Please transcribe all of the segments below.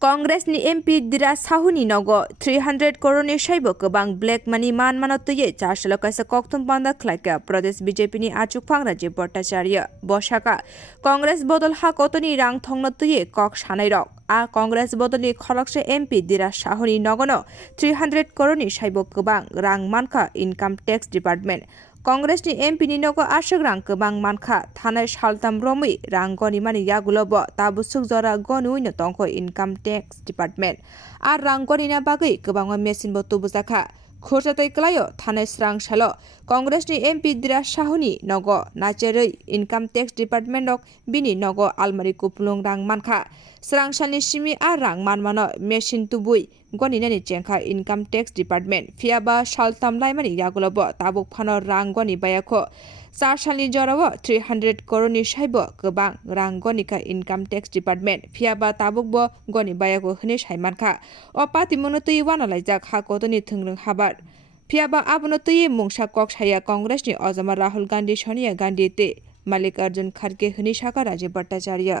Congressni MP Dira Sahuni Nogo 300 crore shaibo kebang black money man manotye charshalo kaisa koktum panda khlaika Pradesh BJP ni achuk phang Rajib Bhattacharjee boshaka Congress bodol ha kotoni rang thongnotye kok shanai rok a Congress bodoli kholokse MP Dira Sahuni Nogono 300 crore shaibo kebang rang manka income tax department Congress ni MP ni nogo ashok rang kebang manka thanai saltam romi rang goni mani yagulobo tabusuk jora gonu no tongko income tax department ar rang goni na bagai kebang machine bo tubujaka khorsatai klayo thanai srang salo Congress ni MP Dira Sahuni nogo nacherei income tax department ok bini nogo almari kupulung rang manka srang sani simi ar rang manmano machine tubui goni nani chengkha income tax department fiaba saltam laimani yagulobo tabuk phano rang goni bayakho 4 salni jorabo 300 crore ni saibo kebang rang goni ka income tax department fiaba tabuk bo goni bayakho hne saimankha o pati mono tui wana laijak ha kotoni thungrung habar fiaba abono tui mungsa kok saya Congress ni Ojama Rahul Gandhi Sonia Gandhi te Mallikarjun Kharge hne saka Rajib Bhattacharjee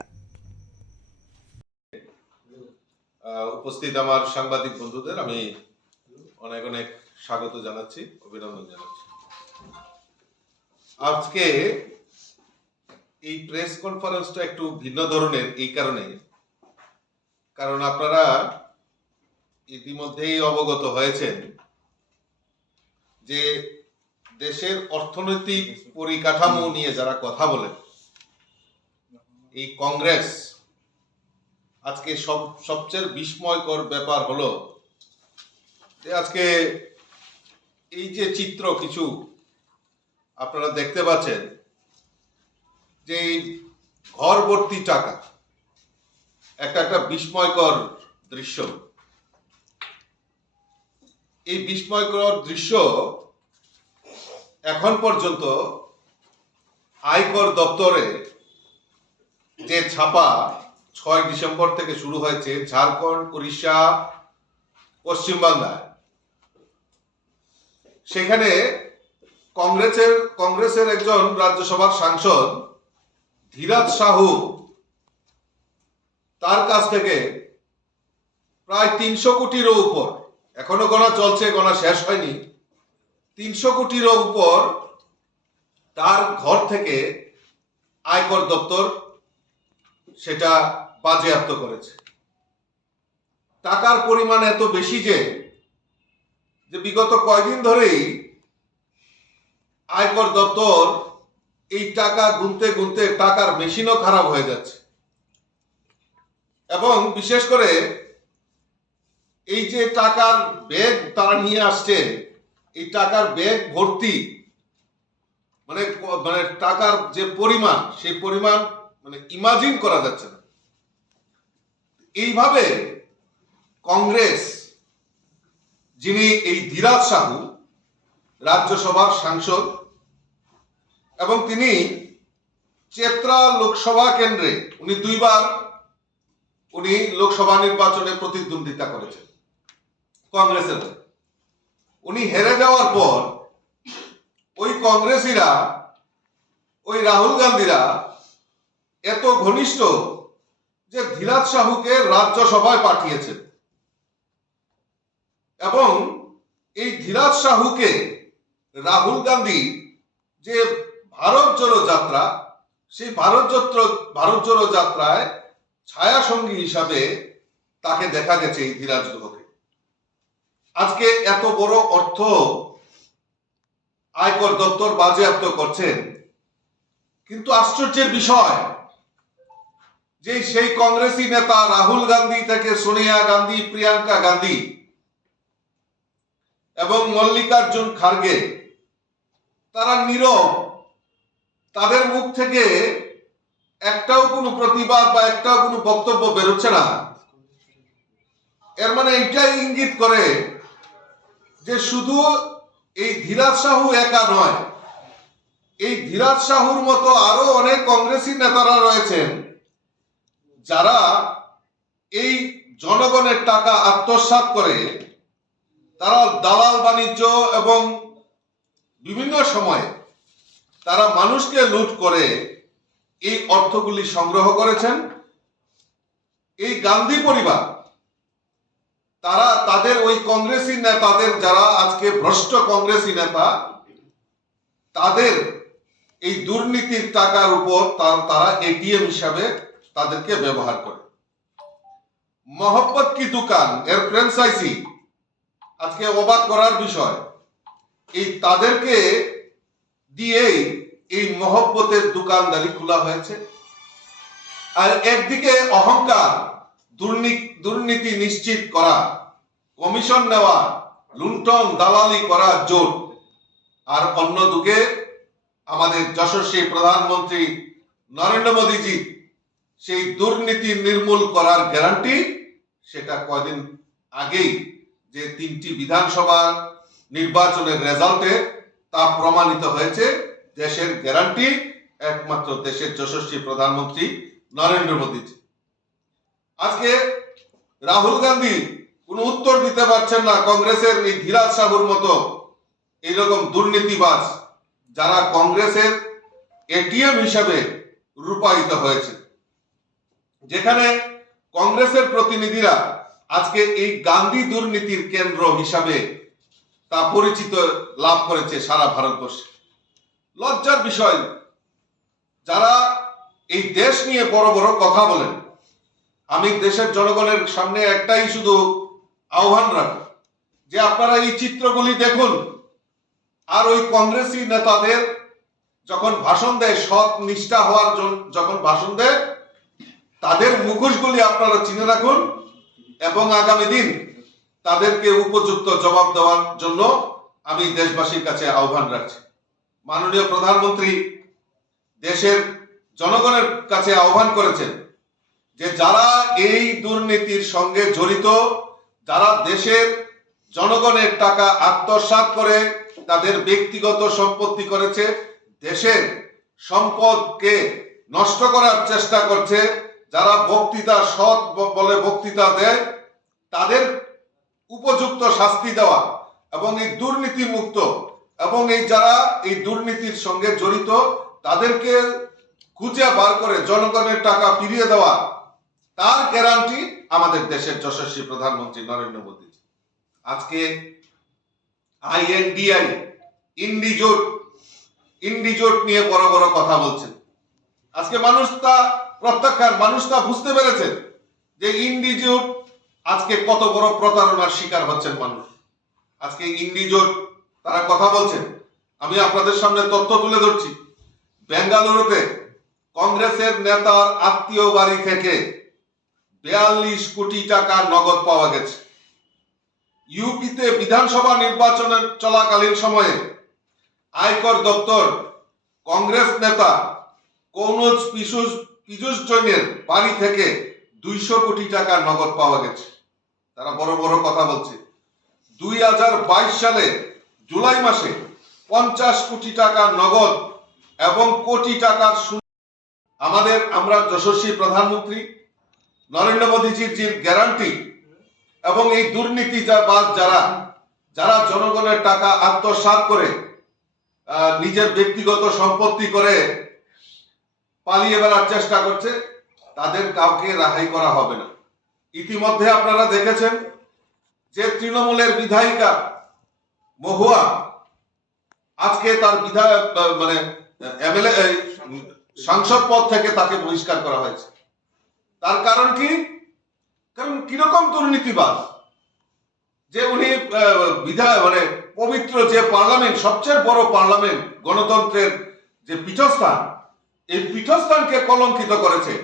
উপস্থিত আমার সাংবাদিক বন্ধুদের আমি অনেক অনেক স্বাগত জানাচ্ছি অভিনন্দন জানাচ্ছি আজকে এই প্রেস কনফারেন্সটা একটু ভিন্ন ধরনের এই কারণ আপনারা ইতিমধ্যেই অবগত হয়েছেন যে দেশের অর্থনৈতিক পরিকাঠামো নিয়ে যারা কথা বলেন এই কংগ্রেস আজকে সবচেয়ে বিস্ময়কর ব্যাপার হলো যে আজকে এই যে চিত্র কিছু আপনারা দেখতে পাচ্ছেন যে ঘর ভর্তি টাকা একটা বিস্ময়কর দৃশ্য এই বিস্ময়কর দৃশ্য এখন পর্যন্ত আয়কর দপ্তরে যে ছাপা 6 ডিসেম্বর থেকে শুরু হয়েছে ঝাড়খণ্ড উড়িষ্যা পশ্চিমবাংলায় সেখানে কংগ্রেসের একজন রাজ্যসভার সাংসদ ধীরাজ সাহু তার কাছ থেকে প্রায় 300 কোটিরও উপর এখনো গণা চলছে গণা শেষ হয়নি 300 কোটিরও উপর তার ঘর থেকে আয়কর দপ্তর সেটা বাজেয়াপ্ত করেছে টাকার পরিমাণ এত বেশি যে বিগত কয়েকদিন ধরেই আয়কর দপ্তর এই টাকা গুনতে গুনতে টাকার মেশিনও খারাপ হয়ে যাচ্ছে এবং বিশেষ করে এই যে টাকার ব্যাগ তারা নিয়ে আসছে এই টাকার ব্যাগ ভর্তি মানে টাকার যে পরিমাণ সেই পরিমাণ মানে ইমাজিন করা যাচ্ছে না এইভাবে কংগ্রেস যিনি এই ধীরাজ সাহু রাজ্যসভার সাংসদ এবং তিনি চেত্রা লোকসভা কেন্দ্রে উনি দুইবার উনি লোকসভা নির্বাচনে প্রতিদ্বন্দ্বিতা করেছেন কংগ্রেসের উনি হেরে যাওয়ার পর ওই কংগ্রেসীরা ওই রাহুল গান্ধীরা এত ঘনিষ্ঠ যে ধীরাজ সাহুকে রাজ্যসভায় পাঠিয়েছেন এবং এই ধীরাজ সাহুকে রাহুল গান্ধী যে ভারত জোড়ো যাত্রা সেই ভারত জোড়ো যাত্রায় ছায়া সঙ্গী হিসাবে তাকে দেখা গেছে এই ধীরাজ গুহকে আজকে এত বড় অর্থ আয়কর দপ্তর বাজেয়াপ্ত করছেন কিন্তু আশ্চর্যের বিষয় যে সেই কংগ্রেসী নেতা রাহুল গান্ধী থেকে সোনিয়া গান্ধী প্রিয়াঙ্কা গান্ধী এবং মল্লিকার্জুন খার্গে তারা নীরব তাদের মুখ থেকে একটাও কোনো প্রতিবাদ বা একটাও কোনো বক্তব্য বেরোচ্ছে না এর মানে এটাই ইঙ্গিত করে যে শুধু এই ধীরাজ সাহু একা নয় এই ধীরাজ সাহুর মতো আরো অনেক কংগ্রেসী নেতারা রয়েছেন যারা এই জনগণের টাকা আত্মসাৎ করে তারা দালাল বাণিজ্য এবং বিভিন্ন সময়ে তারা মানুষকে লুট করে এই অর্থগুলি সংগ্রহ করেছেন। এই গান্ধী পরিবার তারা তাদের ওই কংগ্রেসী নেতাদের, যারা আজকে ভ্রষ্ট কংগ্রেসী নেতা, তাদের এই দুর্নীতির টাকার উপর তারা এটিএম হিসাবে তাদেরকে ব্যবহার করে। মোহব্বত কি দোকান এর ফ্র্যাঞ্চাইজি আজকে অবাক করার বিষয়, এই তাদেরকে দিয়েই এই মোহব্বতের দোকানদারি খোলা হয়েছে। আর একদিকে অহংকার, দুর্নীতি নিশ্চিত করা, কমিশন নেওয়া, লুণ্ঠন দালালি করা জোট, আর অন্যদিকে আমাদের যশস্বী প্রধানমন্ত্রী নরেন্দ্র মোদীজি সেই দুর্নীতি নির্মূল করার গ্যারান্টি, সেটা কয়দিন আগেই যে 3টি বিধানসভা নির্বাচনের রেজাল্টে তা প্রমাণিত হয়েছে। দেশের গ্যারান্টি একমাত্র দেশের যশস্বী প্রধানমন্ত্রী নরেন্দ্র মোদীজি। আজকে রাহুল গান্ধী কোনো উত্তর দিতে পারছেন না কংগ্রেসের এই ধীরাজ সাহুর মতো এইরকম দুর্নীতিবাজ, যারা কংগ্রেসের এটিএম হিসাবে রূপায়িত হয়েছে, যেখানে কংগ্রেসের প্রতিনিধিরা আজকে এই গান্ধী দুর্নীতির কেন্দ্র হিসাবে তা পরিচিত লাভ করেছে সারা ভারতবর্ষে। লজ্জার বিষয়, যারা এই দেশ নিয়ে বড় বড় কথা বলেন, আমি দেশের জনগণের সামনে একটাই শুধু আহ্বান রাখব যে আপনারা এই চিত্রগুলি দেখুন, আর ওই কংগ্রেসী নেতাদের যখন ভাষণ দেয়, সৎ নিষ্ঠা হওয়ার জন্য যখন ভাষণ দেয়, তাদের মুখোশগুলি আপনারা চিনে রাখুন এবং আগামী দিন তাদেরকে উপযুক্ত জবাব দেওয়ার জন্য আমি দেশবাসীর কাছে আহ্বান রাখছি। মাননীয় প্রধানমন্ত্রী দেশের জনগণের কাছে আহ্বান করেছেন যে যারা এই দুর্নীতির সঙ্গে জড়িত, যারা দেশের জনগণের টাকা আত্মসাৎ করে তাদের ব্যক্তিগত সম্পত্তি করেছে, দেশের সম্পদকে নষ্ট করার চেষ্টা করছে, যারা বক্তৃতা সৎ বলে বক্তৃতা দেয়, তাদের উপযুক্ত শাস্তি দেওয়া এবং এই দুর্নীতি মুক্ত এবং এই যারা এই দুর্নীতির সঙ্গে জড়িত তাদেরকে খুঁজে বার করে জনগণের টাকা ফিরিয়ে দেওয়া, তার গ্যারান্টি আমাদের দেশের যশস্বী প্রধানমন্ত্রী নরেন্দ্র মোদী। আজকে আইএনডিআই ইন্ডিজোট নিয়ে বড় বড় কথা বলছেন। আজকে মানুষ তা বুঝতে পেরেছেন যে ইন্ডিজোট আজকে কত বড় প্রতারণার শিকার হচ্ছেন মানুষ। আজকে ইন্ডিজোট তারা কথা বলছেন, আমি আপনাদের সামনে তথ্য তুলে ধরছি। বেঙ্গালুরুতে কংগ্রেসের নেতার আত্মীয় বাড়ি থেকে 42 কোটি টাকা নগদ পাওয়া গেছে। ইউপিতে বিধানসভা নির্বাচনের চলাকালীন সময়ে আয়কর দপ্তর কংগ্রেস নেতা কৌনজ পীযূষ জৈনের বাড়ি থেকে 200 কোটি টাকা নগদ পাওয়া গেছে। তারা বড় বড় কথা বলছে। 2022 সালে জুলাই মাসে 50 কোটি টাকা নগদ এবং কোটি টাকার আমরা যশস্বী প্রধানমন্ত্রী নরেন্দ্র মোদীজির যে গ্যারান্টি এবং এই দুর্নীতি যারা জনগণের টাকা আত্মসাৎ করে নিজের ব্যক্তিগত সম্পত্তি করে পালিয়ে বেড়ার চেষ্টা করছে, তাদের কাউকে রেহাই করা হবে না। ইতিমধ্যে আপনারা দেখেছেন যে তৃণমূলের বিধায়িকা মহুয়া, আজকে তার সাংসদ পদ থেকে তাকে বহিষ্কার করা হয়েছে। তার কারণ কি? কারণ কিরকম দুর্নীতিবাজ যে উনি পবিত্র যে পার্লামেন্ট, সবচেয়ে বড় পার্লামেন্ট, গণতন্ত্রের যে পীঠস্থান, এই পীঠস্থানকে কলঙ্কিত করেছে।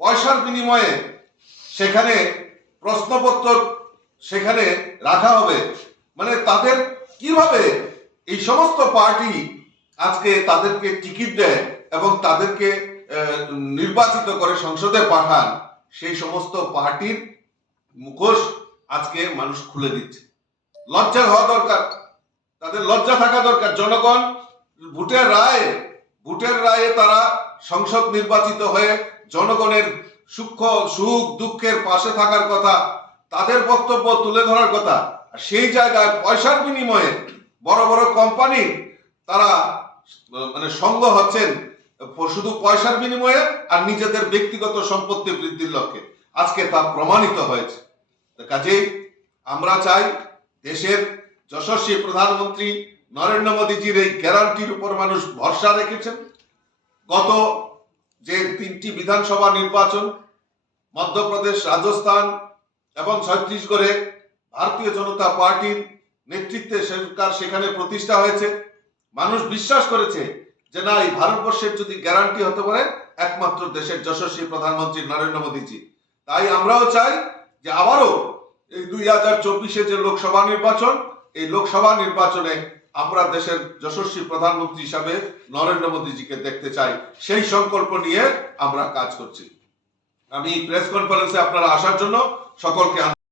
পয়সার বিনিময়ে সেখানে প্রশ্নপত্র সেখানে রাখা হবে, তাদের কিভাবে এই সমস্ত পার্টি আজকে তাদেরকে টিকিট দেয় এবং তাদেরকে নির্বাচিত করে সংসদে পাঠান, সেই সমস্ত পার্টির মুখোশ আজকে মানুষ খুলে দিচ্ছে। লজ্জা হওয়া দরকার, তাদের লজ্জা থাকা দরকার। জনগণ ভোটের রায়ে তারা সংসদ নির্বাচিত হয়ে জনগণের সুখ দুঃখের পাশে থাকার কথা, তাদের বক্তব্য তুলে ধরার কথা। সেই জায়গায় পয়সার বিনিময়ে বড় বড় কোম্পানি তারা সঙ্গ হচ্ছেন শুধু পয়সার বিনিময়ে আর নিজেদের ব্যক্তিগত সম্পত্তি বৃদ্ধির লক্ষ্যে। আজকে তা প্রমাণিত হয়েছে। কাজেই আমরা চাই দেশের যশস্বী প্রধানমন্ত্রী নরেন্দ্র মোদীজির এই গ্যারান্টির উপর মানুষ ভরসা রেখেছেন। গত যে 3টি বিধানসভা নির্বাচন, মধ্যপ্রদেশ, রাজস্থান এবং ছত্তিশগড়ে ভারতীয় জনতা পার্টির নেতৃত্বে সরকার সেখানে প্রতিষ্ঠা হয়েছে। মানুষ বিশ্বাস করেছে যে না, এই ভারতবর্ষের যদি গ্যারান্টি হতে পারে একমাত্র দেশের যশস্বী প্রধানমন্ত্রী নরেন্দ্র মোদীজি। তাই আমরাও চাই যে আবারও এই 2024-এ যে লোকসভা নির্বাচন, এই লোকসভা নির্বাচনে আমরা দেশের যশস্বী প্রধানমন্ত্রী হিসাবে নরেন্দ্র মোদীজিকে দেখতে চাই। সেই সংকল্প নিয়ে আমরা কাজ করছি। আমি প্রেস কনফারেন্সে আপনারা আসার জন্য সকলকে